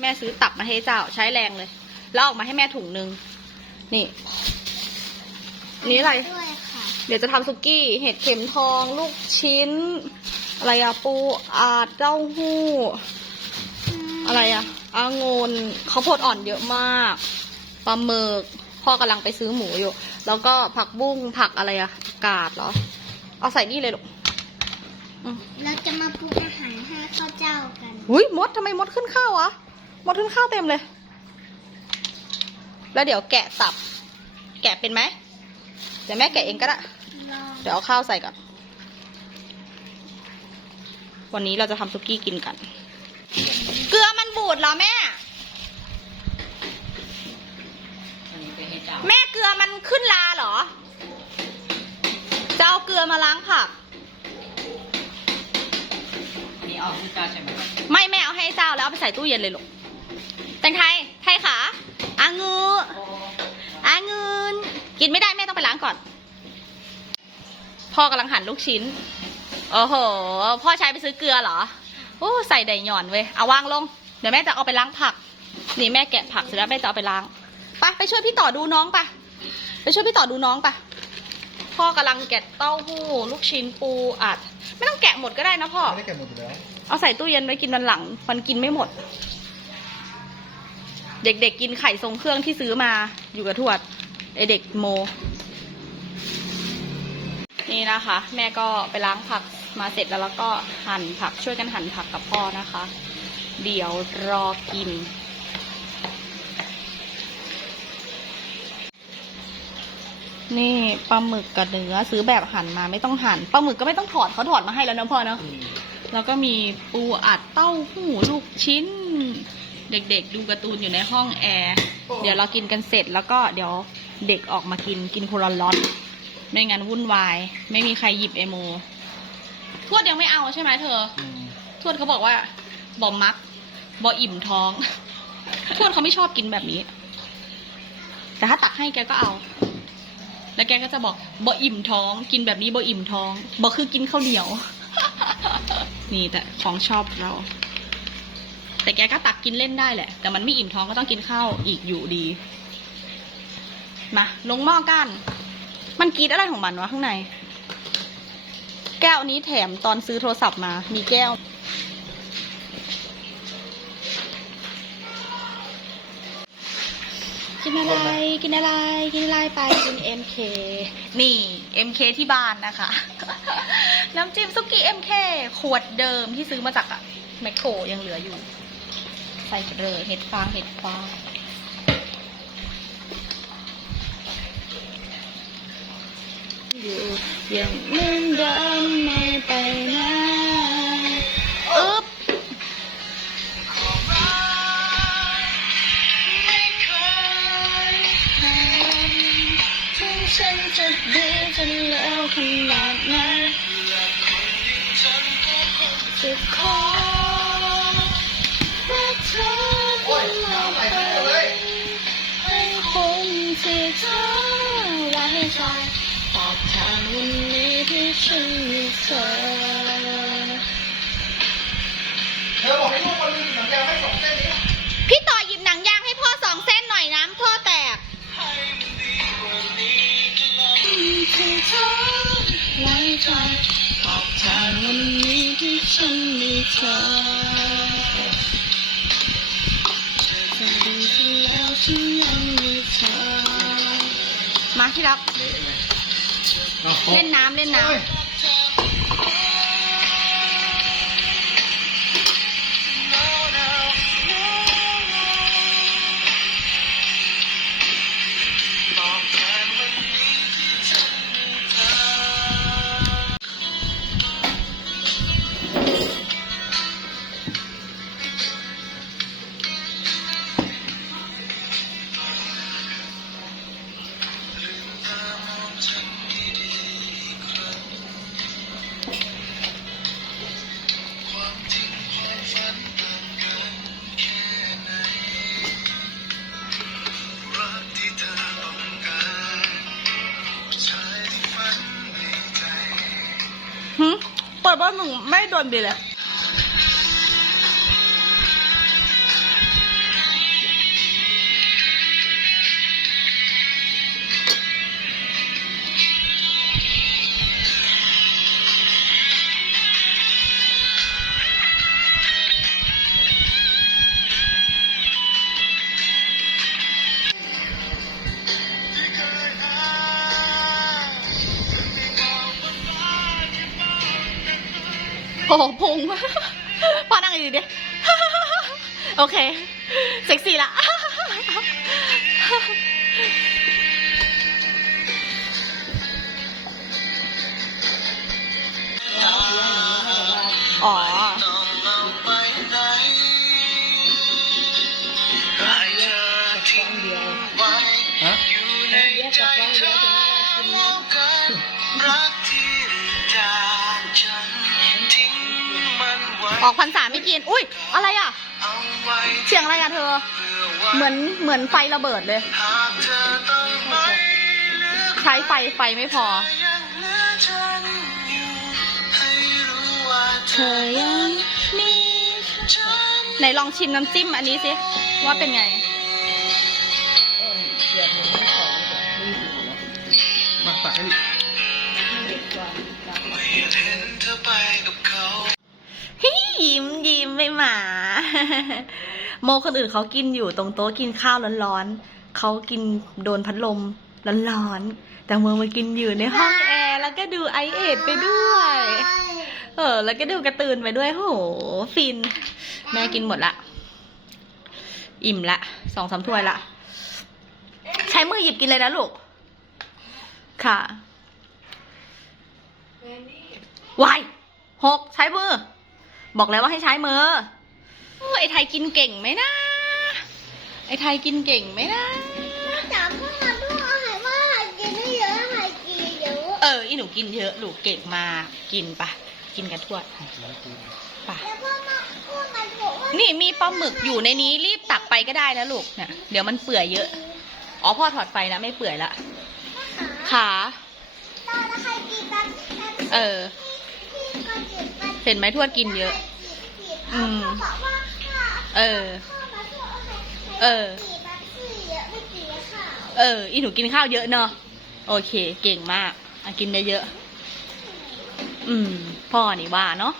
แม่ซื้อตับมาให้เจ้าใช้แรงเลย แล้วออกมาให้แม่ถุงนึง นี่ นี่อะไร ด้วยค่ะเดี๋ยวจะทำซุกี้ เห็ดเข็มทอง ลูกชิ้น อะไรอะปูอาดเต้าหู้ อะไรอะอางนข้าวโพดอ่อนเยอะมากปลาหมึกพ่อกำลังไปซื้อหมูอยู่ แล้วก็ผักบุ้งผักอะไรอะกาดเหรอ เอาใส่นี่เลยลูกอืมเราจะมาปรุงอาหารให้ข้าวเจ้ากันอุ้ยมดทำไมมดขึ้นข้าววะ มดขึ้นข้าวเต็มเลย แล้วเดี๋ยวแกะตับ แกะเป็นไหม เดี๋ยวแม่แกะเองก็ได้ลองเดี๋ยวเอาข้าวใส่ก่อน วันนี้เราจะทำซุกี้กินกัน เกลือมันบูดเหรอแม่ แม่เกลือมันขึ้นลาเหรอ จะเอาเกลือมาล้างผักอันนี้เอาที่เจ้าใช่ไหมไม่แม่เอาให้เจ้าแล้วเอาไปใส่ตู้เย็นเลยลูก แตงไทย ไทยขาอางืออางืนกินไม่ได้แม่ต้องไปล้างก่อน พ่อกำลังหั่นลูกชิ้น โอ้โห พ่อใช้ไปซื้อเกลือเหรอ โอ้ใส่ไดหย่อนเว้ย เอาวางลง เดี๋ยวแม่จะเอาไปล้างผัก นี่แม่แกะผักเสร็จแล้วแม่จะเอาไปล้าง ไปไปช่วยพี่ต่อดูน้องไป ไปช่วยพี่ต่อดูน้องไปพ่อกำลังแกะเต้าหู้ ลูกชิ้นปูอัด ไม่ต้องแกะหมดก็ได้นะพ่อ ไม่ได้แกะหมดอยู่แล้ว เอาใส่ตู้เย็นไว้กินวันหลัง มันกินไม่หมด เด็กๆกินไข่ทรงเครื่องที่ซื้อมาอยู่กับทวดไอเด็กโม นี่นะคะ แม่ก็ไปล้างผักมาเสร็จแล้วแล้วก็หั่นผักช่วยกันหั่นผักกับพ่อนะคะ เดี๋ยวรอกิน นี่ปลาหมึกกับเนื้อซื้อแบบหั่นมาไม่ต้องหั่นปลาหมึกก็ไม่ต้องถอดเขาถอดมาให้แล้วนะพ่อเนาะแล้วก็มีปูอัดเต้าหู้ลูกชิ้น เด็กๆ ดูการ์ตูนอยู่ในห้องแอร์เดี๋ยวเรากินกันเสร็จแล้วก็เดี๋ยวเด็กออกมากินกินคนละล็อตไม่งั้นวุ่นวาย ไม่มีใครหยิบเอโมทวดยังไม่เอาใช่ไหมเธอ ทวดเขาบอกว่าบอมักบออิ่มท้อง ทวดเขาไม่ชอบกินแบบนี้ แต่ถ้าตักให้แกก็เอา แล้วแกก็จะบอกบออิ่มท้อง กินแบบนี้บออิ่มท้องบอคือกินข้าวเหนียว นี่แต่ของชอบเรา แต่แกก็ตักกินเล่นได้แหละ แต่มันไม่อิ่มท้องก็ต้องกินข้าวอีกอยู่ดี มา ลงหม้อกัน มันกรีดอะไรของมันวะข้างใน แก้วนี้แถมตอนซื้อโทรศัพท์มา มีแก้ว กินอะไร กินอะไร กินอะไรไป กิน MK นี่ MK ที่บ้านนะคะ น้ำจิ้มซุกี้ MK ขวดเดิมที่ซื้อมาจากอะแมคโครยังเหลืออยู่ ใส่เลยเห็ดฟางเห็ดฟางอยู่อย่างเหมือนเดิมไม่ไปไหนอึ๊บฉันจะดีจนแล้วขน ตอบแทนวันนี้ที่ฉันมีเธอเธอบอกให้ลูกคนนึงหนังยางให้สองเส้นนี้พี่ต่อหยิบหนังยางให้พ่อสองเส้นหน่อยน้ำท่อแตกที่เธอไว้ใจตอบแทนวันนี้ที่ฉันมีเธอจะดีที่แล้วฉันยังมีเธอมาที่รัก เล่นน้ำเล่นน้ำ เปิดบ้านห โอ้โหพุงพ่อนั่งอยู่ดิโอเค เซ็กซี่ละอ๋อฮะ ออกพรรษาไม่กิน อุ้ย อะไรอะ เสียงอะไรอะเธอ เหมือนเหมือนไฟระเบิดเลย ใช้ไฟไฟไม่พอ เธอยังมีไหนลองชิมน้ำจิ้มอันนี้สิ ว่าเป็นไง หมา โมคนอื่นเขากินอยู่ตรงโต๊ะกินข้าวร้อนๆเขากินโดนพัดลมร้อนๆแต่โมมากินอยู่ในห้องแอร์แล้วก็ดูไอเอดไปด้วย เออ แล้วก็ดูการ์ตูนไปด้วยโหฟิน แม่กินหมดละ อิ่มละสองสามถ้วยละ ใช้มือหยิบกินเลยนะลูก ค่ะวายหกใช้มือ บอกแล้วว่าให้ใช้มือโอ้ยไอไทยกินเก่งไหมนะ ไอไทยกินเก่งไหมนะจับพวกเราด้วยอาหารว่าอาหารกินไม่เยอะอาหารกินเยอะเอออีหนูกินเยอะลูกเก่งมากกินปะกินกันทั่วปะแล้วพวกมันพวกมันบอกว่านี่มีปลาหมึกอยู่ในนี้รีบตักไปก็ได้นะลูกเนี่ยเดี๋ยวมันเปื่อยเยอะอ๋อพ่อถอดไฟนะไม่เปื่อยละหาขาตอนแล้วใครกินบ้างเออที่ก็กินบ้าง เห็นไหมทวดกินเยอะ อืม เออ เออ เออ อีหนูกินข้าวเยอะเนาะ โอเค เก่งมากอกินเยอะๆอืม พ่อนี่ว่าเนาะ